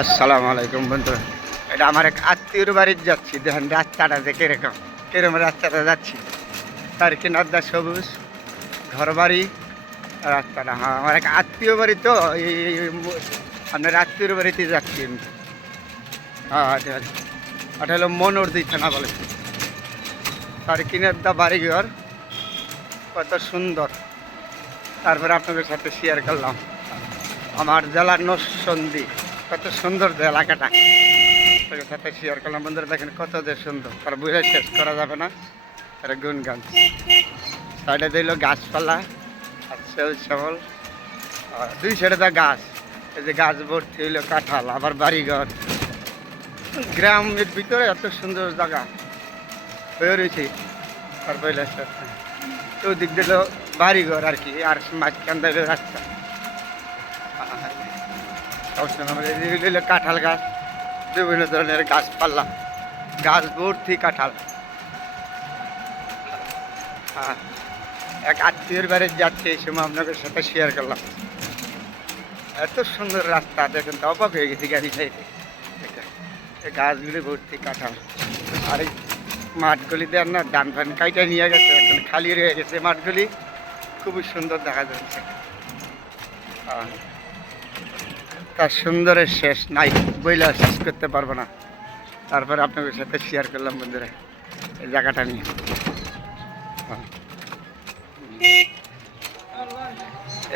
আসসালামু আলাইকুম বন্ধু। এটা আমার এক আত্মীয়র বাড়ির যাচ্ছি, দেখেন রাস্তাটা যে কীরকম কীরকম রাস্তাটা যাচ্ছি। তার কিনারদা সবুজ ঘর বাড়ি রাস্তাটা হ্যাঁ আমার এক আত্মীয় বাড়ি তো, এই আপনার আত্মীয়র বাড়িতে যাচ্ছি আমি। হ্যাঁ এটা হলো মনোর দিচ্ছে না বলে। তার কিনারদা বাড়িঘর, কত সুন্দর। তারপরে আপনাদের সাথে শেয়ার করলাম। আমার জেলার নসন্দি কত সুন্দর এলাকাটা। তোর সাথে শেয়ার করলাম। দেখেন কত যে সুন্দর। আর বুঝে শেষ করা যাবে না। তার গুনগান। সাইডে দিল গাছপালা আর সেল আর দুই সাইডে তো গাছ। এই যে গাছ ভর্তি হইল কাঁঠাল, আবার বাড়িঘর। গ্রামের ভিতরে এত সুন্দর জায়গা। হয়ে রয়েছে। তারপরে তো দিক দিল বাড়িঘর আর কি। আর মাঝখান দিল রাস্তা। আমাদের কাঁঠাল গাছ বিভিন্ন ধরনের গাছপালা গাছ ভর্তি কাঁঠাল। হ্যাঁ, এক আত্মীয়ের বাড়ি যাচ্ছে এই সময় আপনাদের সাথে শেয়ার করলাম। এত সুন্দর রাস্তা দেখেন তো অবাক হয়ে গেছি গাড়ি খাইতে গাছগুলি ভর্তি কাঁঠাল। আর এই মাঠগুলি দেন না ডান ফান কাইটা নিয়ে গেছে এখন খালি রয়ে গেছে মাঠগুলি। খুবই সুন্দর দেখা যাচ্ছে। হ্যাঁ। তার সুন্দরের শেষ নাই বইলা শেষ করতে পারব না তারপরে আপনাদের সাথে শেয়ার করলাম বন্ধুরা, এই জায়গাটা নিয়ে।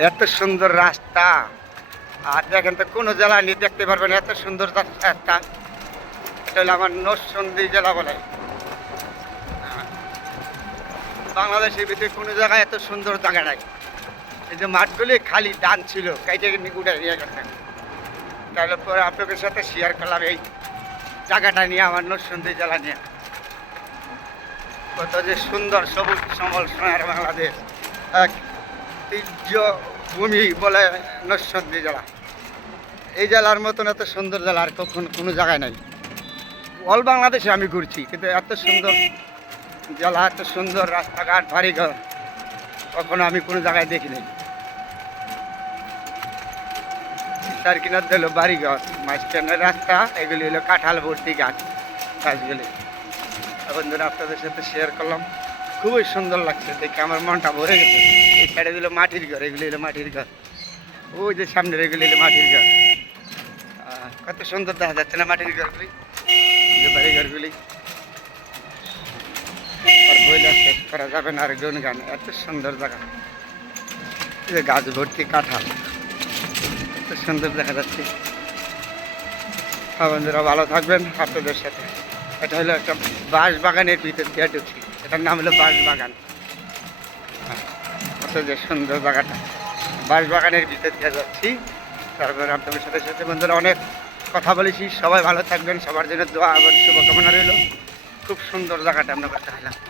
এত সুন্দর রাস্তা, আর দেখেন তো কোনো জেলা নিয়ে দেখতে পারবেন এত সুন্দর রাস্তা একটা এটা হলো আমার নরসন্দী জেলা বলে। বাংলাদেশের ভিতরে কোনো জায়গায় এত সুন্দর জায়গা নাই এই যে মাঠগুলি খালি ডান ছিল কাইটে উঠে নিয়ে গেছেন তাহলে পরে আপনাদের সাথে শেয়ার করলাম এই জায়গাটা নিয়ে, আমার নরসন্দী জেলা নিয়ে। কত যে সুন্দর সবুজ সমল সোনার বাংলাদেশ, এক ঐতিহ্য ভূমি বলে নরসন্দী জেলা। এই জেলার মতন এত সুন্দর জেলা আর কখন কোনো জায়গায় নাই। অল বাংলাদেশে আমি ঘুরছি, কিন্তু এত সুন্দর জেলা, এত সুন্দর রাস্তাঘাট, বাড়িঘর, কখনো আমি কোনো জায়গায় দেখিনি। তার কিনার দিল বাড়িঘর, মাঝখানের রাস্তা, এগুলি হলো কাঁঠাল ভর্তি গাছ, গাছগুলি। বন্ধুরা, আপনাদের সাথে শেয়ার করলাম। খুবই সুন্দর লাগছে, দেখে আমার মনটা ভরে গেছে। এই সাইডে দিল মাটির ঘর, এগুলি হলো মাটির ঘর। ওই যে সামনের এগুলি হলো মাটির ঘর। কত সুন্দর দেখা যাচ্ছে না মাটির ঘরগুলি? বাড়ি ঘরগুলি। আর বইলা শেষ করা যাবে না আর গুন গান এত সুন্দর জায়গা। গাছ ভর্তি কাঁঠাল। সুন্দর দেখা যাচ্ছে। হ্যাঁ বন্ধুরা ভালো থাকবেন আপনাদের সাথে। এটা হলো একটা বাঁশ বাগানের ভিতর দিয়ে ঢুকছি। এটার নাম হলো বাঁশ বাগান হ্যাঁ, যে সুন্দর জায়গাটা বাঁশ বাগানের ভিতর দিয়ে যাচ্ছি। তারপরে আপনাদের সাথে সাথে বন্ধুরা অনেক কথা বলেছি। সবাই ভালো থাকবেন। সবার জন্য দোয়া আবার শুভকামনা রইল। খুব সুন্দর জায়গাটা আমরা করতে